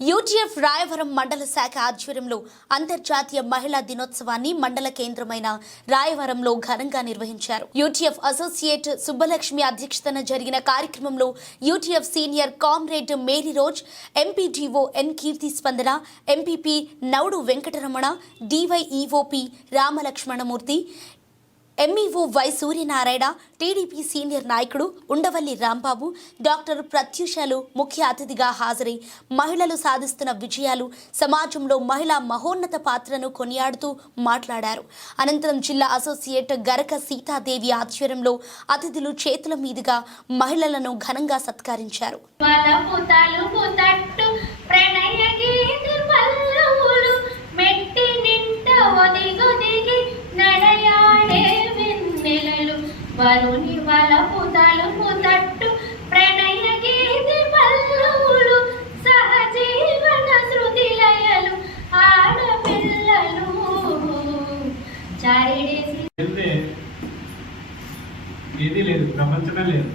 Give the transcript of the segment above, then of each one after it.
UTF Rayavaram మండల శాఖ ఆధ్వర్యంలో అంతర్జాతీయ మహిళా దినోత్సవాన్ని మండల కేంద్రమైన రాయవరంలో ఘనంగా నిర్వహించారు. యూటీఎఫ్ అసోసియేట్ సుబ్బలక్ష్మి అధ్యక్షతన జరిగిన కార్యక్రమంలో UTF senior comrade Mary Rose MPDO N Keerthi Spandana MPP Naidu Venkataramana డివైఈఓపి Ramalakshmanamurthy MEO Y Suryanarayana TDP senior నాయకుడు ఉండవల్లి రాంబాబు డాక్టర్ ప్రత్యూషాలు ముఖ్య అతిథిగా హాజరై మహిళలు సాధిస్తున్న విజయాలు సమాజంలో మహిళా మహోన్నత పాత్రను కొనియాడుతూ మాట్లాడారు. అనంతరం జిల్లా అసోసియేట్ గరక సీతాదేవి ఆధ్వర్యంలో అతిథులు చేతుల మీదుగా మహిళలను ఘనంగా సత్కరించారు. వరుని వలపు తలుపు తట్టు ప్రణయ గీతి పల్లవులు సహజీవన శృతి లయలు ఆడపిల్లలు చారిడేసి ఏదీ లేదు ప్రపంచమే లేదు.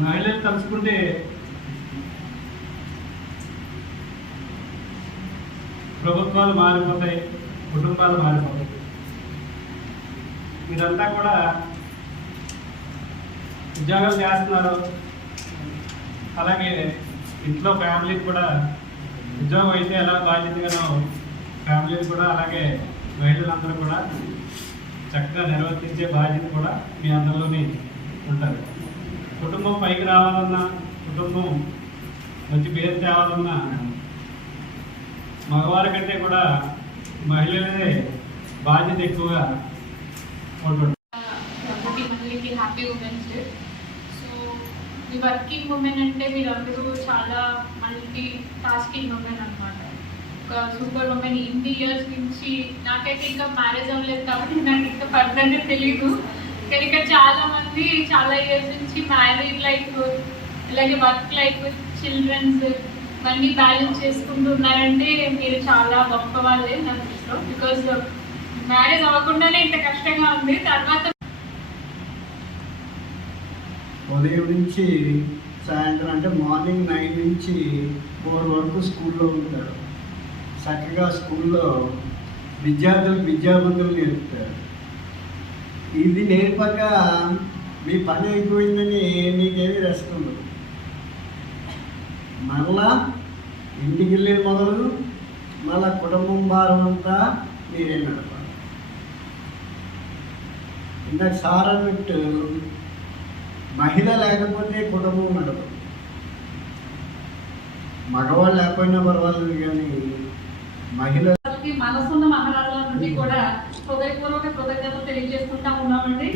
మహిళలు తలుచుకుంటే ప్రభుత్వాలు మారిపోతాయి కుటుంబాలు మారిపోతాయి. మీరంతా కూడా ఉద్యోగం చేస్తున్నారు. అలాగే ఇంట్లో ఫ్యామిలీకి కూడా ఉద్యోగం అయితే ఎలా బాధ్యతగానో ఫ్యామిలీని కూడా అలాగే మహిళలందరూ కూడా చక్కగా నిర్వర్తించే బాధ్యత కూడా మీ అందరిలోనే ఉంటుంది. కుటుంబం పైకి రావాలన్నా కుటుంబం మంచి పేరు తేవాలన్నా మగవారి కంటే కూడా మహిళలదే బాధ్యత ఎక్కువగా ప్రతి మహిళకి హ్యాపీ ఉమెన్స్ డే సో ఈ వర్కింగ్ ఉమెన్ అంటే మీరందరూ చాలా మల్టీ టాస్కింగ్ ఉమెన్ అనమాట ఒక సూపర్ ఉమెన్ ఇన్ని ఇయర్స్ నుంచి నాకైతే ఇంకా మ్యారేజ్ అవ్వలేదు కాబట్టి నాకు ఇంకా ఫర్దర్గా తెలియదు కానీ ఇక్కడ చాలా మంది చాలా ఇయర్స్ నుంచి మ్యారీడ్ లైఫ్ అలాగే వర్క్ లైఫ్ చిల్డ్రన్స్ ఇవన్నీ బ్యాలెన్స్ చేసుకుంటున్నారంటే మీరు చాలా గొప్ప వాళ్ళే నా దృష్టిలో. బికాస్ మ్యారేజ్ అవ్వకుండానే ఇంత కష్టం ఉంది తర్వాత ఉదయం నుంచి సాయంత్రం అంటే మార్నింగ్ నైన్ నుంచి ఫోర్ వరకు స్కూల్లో ఉంటారు. చక్కగా స్కూల్లో విద్యార్థులకు విద్యాబుద్ధులు నేర్పుతారు. ఇది నేర్పక మీ పని అయిపోయిందని మీకేమి రెస్ట్ ఉండదు. మళ్ళా ఇంటికి వెళ్ళే మొదలు మళ్ళా కుటుంబం భారం అంతా మీరే ఇందాక సార్ అన్నట్టు మహిళ లేకపోతే కుటుంబం నడపదు మగవాళ్ళు లేకపోయినా పర్వాలేదు కానీ మహిళ మనసున్న మహారాజుల నుండి కూడా హృదయపూర్వక కృతజ్ఞతలు తెలియజేసుకుంటా ఉన్నామండి.